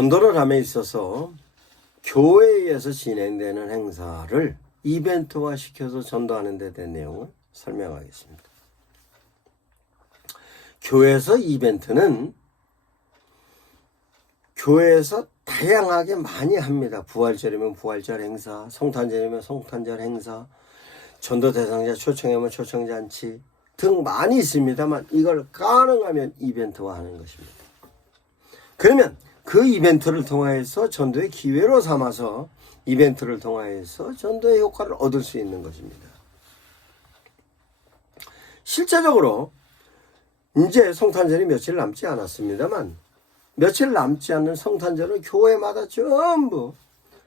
전도를 함에 있어서 교회에서 진행되는 행사를 이벤트화 시켜서 전도하는 데 대한 내용을 설명하겠습니다. 교회에서 이벤트는 교회에서 다양하게 많이 합니다. 부활절이면 부활절 행사, 성탄절이면 성탄절 행사, 전도 대상자 초청하면 초청잔치 등 많이 있습니다만 이걸 가능하면 이벤트화하는 것입니다. 그러면 그 이벤트를 통하여서 전도의 기회로 삼아서 이벤트를 통하여서 전도의 효과를 얻을 수 있는 것입니다. 실제적으로 이제 성탄절이 며칠 남지 않았습니다만 며칠 남지 않는 성탄절은 교회마다 전부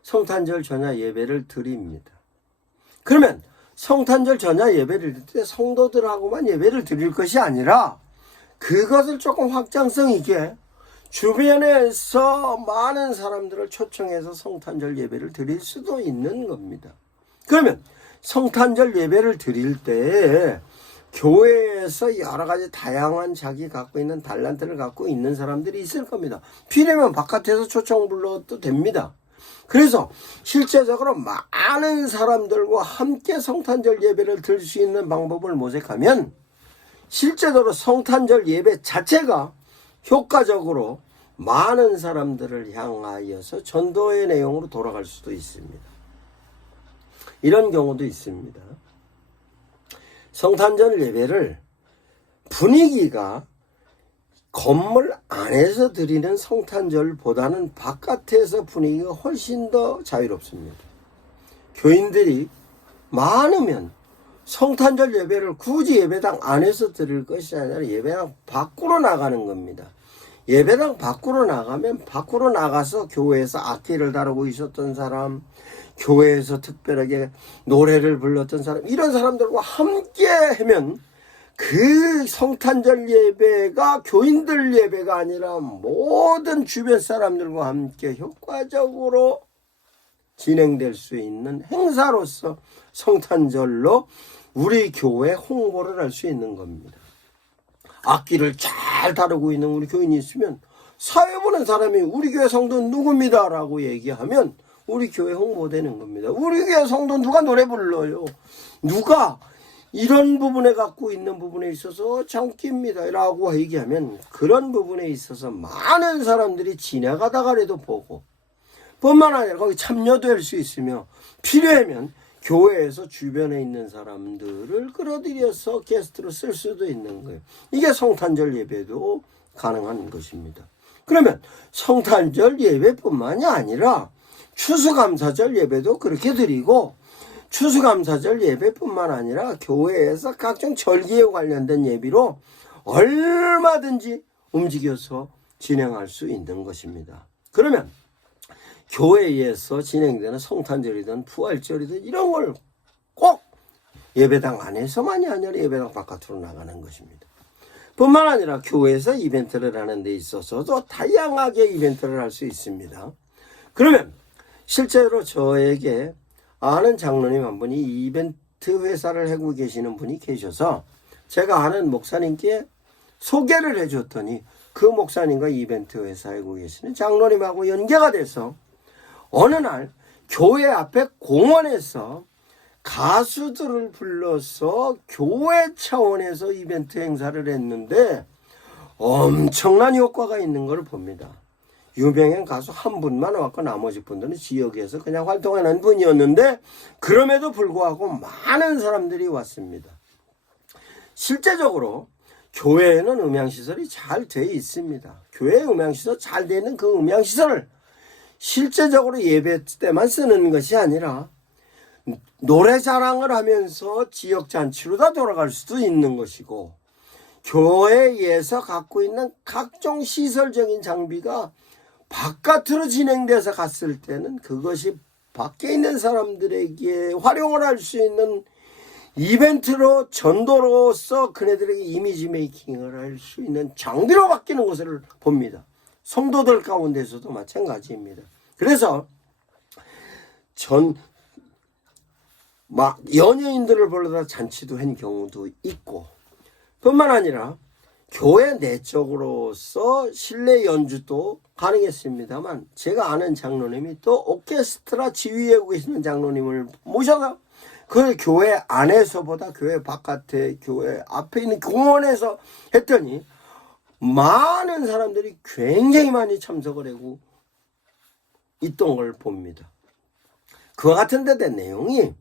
성탄절 전야 예배를 드립니다. 그러면 성탄절 전야 예배를 드릴 때 성도들하고만 예배를 드릴 것이 아니라 그것을 조금 확장성 있게 주변에서 많은 사람들을 초청해서 성탄절 예배를 드릴 수도 있는 겁니다. 그러면 성탄절 예배를 드릴 때 교회에서 여러 가지 다양한 자기 갖고 있는 달란트를 갖고 있는 사람들이 있을 겁니다. 필요하면 바깥에서 초청 불러도 됩니다. 그래서 실제적으로 많은 사람들과 함께 성탄절 예배를 드릴 수 있는 방법을 모색하면 실제적으로 성탄절 예배 자체가 효과적으로 많은 사람들을 향하여서 전도의 내용으로 돌아갈 수도 있습니다. 이런 경우도 있습니다. 성탄절 예배를 분위기가 건물 안에서 드리는 성탄절보다는 바깥에서 분위기가 훨씬 더 자유롭습니다. 교인들이 많으면 성탄절 예배를 굳이 예배당 안에서 드릴 것이 아니라 예배당 밖으로 나가는 겁니다. 예배당 밖으로 나가면 밖으로 나가서 교회에서 악기를 다루고 있었던 사람, 교회에서 특별하게 노래를 불렀던 사람, 이런 사람들과 함께 하면 그 성탄절 예배가 교인들 예배가 아니라 모든 주변 사람들과 함께 효과적으로 진행될 수 있는 행사로서 성탄절로 우리 교회 홍보를 할 수 있는 겁니다. 악기를 잘 다루고 있는 우리 교인이 있으면 사회 보는 사람이 우리 교회 성도 누굽니다 라고 얘기하면 우리 교회 홍보되는 겁니다. 우리 교회 성도 누가 노래 불러요? 누가 이런 부분에 갖고 있는 부분에 있어서 장기입니다 라고 얘기하면 그런 부분에 있어서 많은 사람들이 지나가다가라도 보고 뿐만 아니라 거기 참여도 할 수 있으며 필요하면 교회에서 주변에 있는 사람들을 끌어들여서 게스트로 쓸 수도 있는 거예요. 이게 성탄절 예배도 가능한 것입니다. 그러면 성탄절 예배뿐만이 아니라 추수감사절 예배도 그렇게 드리고 추수감사절 예배뿐만 아니라 교회에서 각종 절기에 관련된 예비로 얼마든지 움직여서 진행할 수 있는 것입니다. 그러면 교회에서 진행되는 성탄절이든 부활절이든 이런 걸 꼭 예배당 안에서만이 아니라 예배당 바깥으로 나가는 것입니다. 뿐만 아니라 교회에서 이벤트를 하는 데 있어서도 다양하게 이벤트를 할 수 있습니다. 그러면 실제로 저에게 아는 장로님 한 분이 이벤트 회사를 하고 계시는 분이 계셔서 제가 아는 목사님께 소개를 해줬더니 그 목사님과 이벤트 회사 하고 계시는 장로님하고 연계가 돼서 어느 날 교회 앞에 공원에서 가수들을 불러서 교회 차원에서 이벤트 행사를 했는데 엄청난 효과가 있는 걸 봅니다. 유명한 가수 한 분만 왔고 나머지 분들은 지역에서 그냥 활동하는 분이었는데 그럼에도 불구하고 많은 사람들이 왔습니다. 실제적으로 교회에는 음향시설이 잘 돼 있습니다. 교회 음향시설 잘 돼 있는 그 음향시설을 실제적으로 예배 때만 쓰는 것이 아니라 노래 자랑을 하면서 지역잔치로 다 돌아갈 수도 있는 것이고 교회에서 갖고 있는 각종 시설적인 장비가 바깥으로 진행돼서 갔을 때는 그것이 밖에 있는 사람들에게 활용을 할 수 있는 이벤트로 전도로서 그네들에게 이미지 메이킹을 할 수 있는 장비로 바뀌는 것을 봅니다. 성도들 가운데서도 마찬가지입니다. 그래서 연예인들을 불러다 잔치도 한 경우도 있고 뿐만 아니라 교회 내적으로서 실내 연주도 가능했습니다만 제가 아는 장로님이 또 오케스트라 지휘하고 계시는 장로님을 모셔서 그 교회 안에서보다 교회 바깥에 교회 앞에 있는 공원에서 했더니 많은 사람들이 굉장히 많이 참석을 하고 있던 걸 봅니다. 그와 같은 데 된 내용이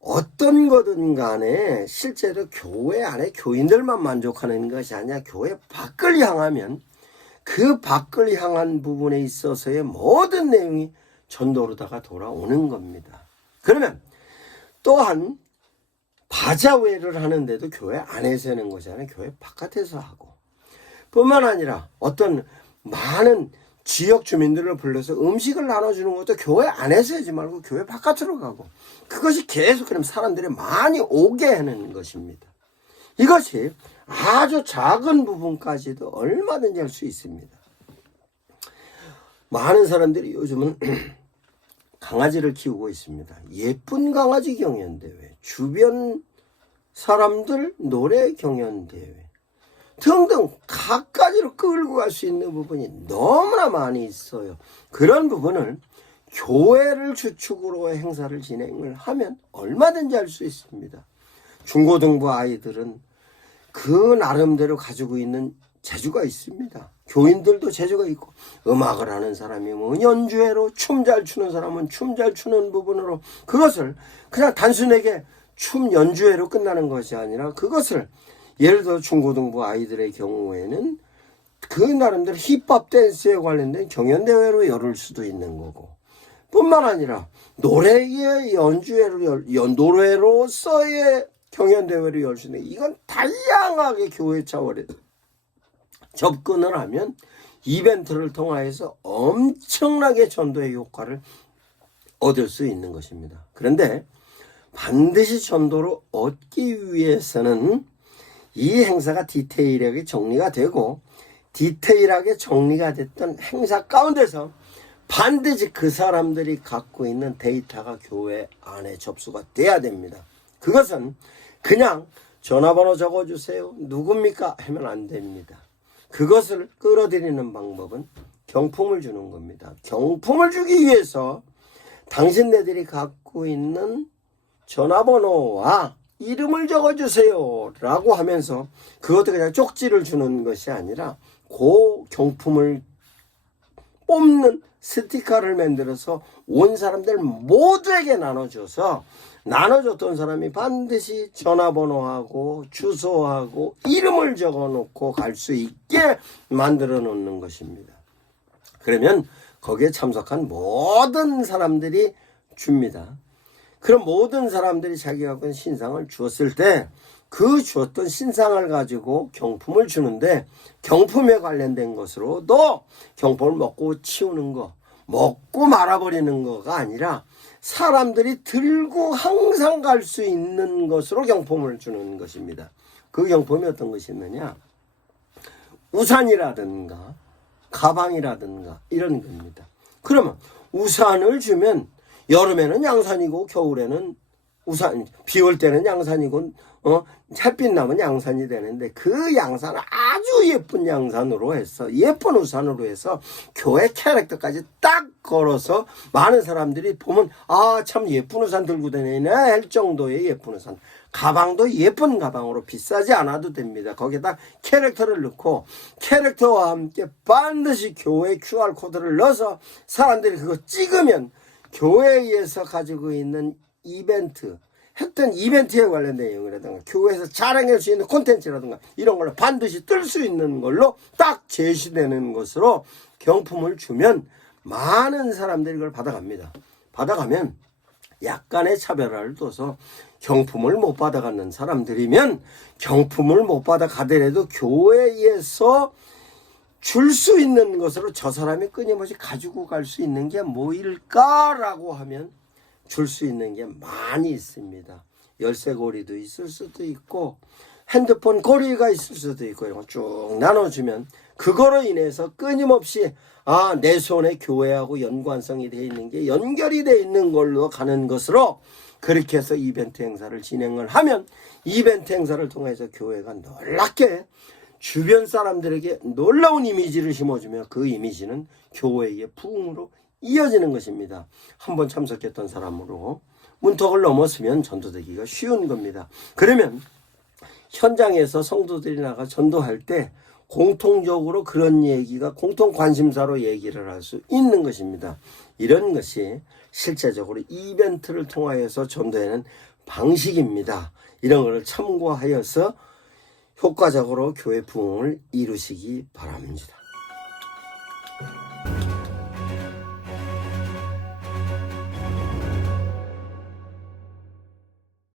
어떤 거든 간에 실제로 교회 안에 교인들만 만족하는 것이 아니라 교회 밖을 향하면 그 밖을 향한 부분에 있어서의 모든 내용이 전도로다가 돌아오는 겁니다. 그러면 또한 바자회를 하는데도 교회 안에서 하는 것이 아니라 교회 바깥에서 하고, 뿐만 아니라 어떤 많은 지역 주민들을 불러서 음식을 나눠주는 것도 교회 안에서 하지 말고 교회 바깥으로 가고, 그것이 계속 그럼 사람들이 많이 오게 하는 것입니다. 이것이 아주 작은 부분까지도 얼마든지 할 수 있습니다. 많은 사람들이 요즘은 강아지를 키우고 있습니다. 예쁜 강아지 경연대회, 주변 사람들 노래 경연대회 등등 갖가지로 끌고 갈 수 있는 부분이 너무나 많이 있어요. 그런 부분을 교회를 주축으로 행사를 진행을 하면 얼마든지 할 수 있습니다. 중고등부 아이들은 그 나름대로 가지고 있는 재주가 있습니다. 교인들도 재주가 있고, 음악을 하는 사람이 뭐 연주회로, 춤 잘 추는 사람은 춤 잘 추는 부분으로, 그것을 그냥 단순하게 춤 연주회로 끝나는 것이 아니라 그것을 예를 들어 중고등부 아이들의 경우에는 그 나름대로 힙합 댄스에 관련된 경연대회로 열을 수도 있는 거고, 뿐만 아니라 노래의 연주회로 노래로서의 경연대회를 열 수 있는, 이건 다양하게 교회 차원에서 접근을 하면 이벤트를 통하여서 엄청나게 전도의 효과를 얻을 수 있는 것입니다. 그런데 반드시 전도를 얻기 위해서는 이 행사가 디테일하게 정리가 되고, 디테일하게 정리가 됐던 행사 가운데서 반드시 그 사람들이 갖고 있는 데이터가 교회 안에 접수가 돼야 됩니다. 그것은 그냥 전화번호 적어주세요, 누굽니까 하면 안 됩니다. 그것을 끌어들이는 방법은 경품을 주는 겁니다. 경품을 주기 위해서 당신네들이 갖고 있는 전화번호와 이름을 적어주세요 라고 하면서, 그것도 그냥 쪽지를 주는 것이 아니라 그 경품을 뽑는 스티커를 만들어서 온 사람들 모두에게 나눠줬던 사람이 반드시 전화번호하고 주소하고 이름을 적어놓고 갈 수 있게 만들어 놓는 것입니다. 그러면 거기에 참석한 모든 사람들이 줍니다. 그럼 모든 사람들이 자기가 갖고 있는 신상을 주었을 때 그 주었던 신상을 가지고 경품을 주는데, 경품에 관련된 것으로도 경품을 먹고 치우는 거, 먹고 말아버리는 거가 아니라 사람들이 들고 항상 갈 수 있는 것으로 경품을 주는 것입니다. 그 경품이 어떤 것이 있느냐? 우산이라든가 가방이라든가 이런 겁니다. 그러면 우산을 주면 여름에는 양산이고 겨울에는 우산, 비 올 때는 양산이고 햇빛 나면 양산이 되는데, 그 양산을 아주 예쁜 양산으로 해서, 예쁜 우산으로 해서 교회 캐릭터까지 딱 걸어서 많은 사람들이 보면 참 예쁜 우산 들고 다니네 할 정도의 예쁜 우산. 가방도 예쁜 가방으로 비싸지 않아도 됩니다. 거기에다 캐릭터를 넣고, 캐릭터와 함께 반드시 교회 QR코드를 넣어서 사람들이 그거 찍으면 교회에서 가지고 있는 했던 이벤트에 관련된 내용이라든가 교회에서 자랑할 수 있는 콘텐츠라든가 이런 걸로 반드시 뜰 수 있는 걸로 딱 제시되는 것으로 경품을 주면 많은 사람들이 그걸 받아갑니다. 받아가면 약간의 차별화를 둬서 경품을 못 받아가는 사람들이면 경품을 못 받아가더라도 교회에서 줄 수 있는 것으로 저 사람이 끊임없이 가지고 갈 수 있는 게 뭐일까라고 하면 줄 수 있는 게 많이 있습니다. 열쇠고리도 있을 수도 있고 핸드폰 고리가 있을 수도 있고, 이런 거 쭉 나눠주면 그거로 인해서 끊임없이 내 손에 교회하고 연관성이 되어 있는 게 연결이 되어 있는 걸로 가는 것으로, 그렇게 해서 이벤트 행사를 진행을 하면 이벤트 행사를 통해서 교회가 놀랍게 주변 사람들에게 놀라운 이미지를 심어주며 그 이미지는 교회의 부흥으로 이어지는 것입니다. 한번 참석했던 사람으로 문턱을 넘었으면 전도되기가 쉬운 겁니다. 그러면 현장에서 성도들이 나가 전도할 때 공통적으로 그런 얘기가 공통 관심사로 얘기를 할 수 있는 것입니다. 이런 것이 실제적으로 이벤트를 통하여서 전도하는 방식입니다. 이런 것을 참고하여서 효과적으로 교회 부흥을 이루시기 바랍니다.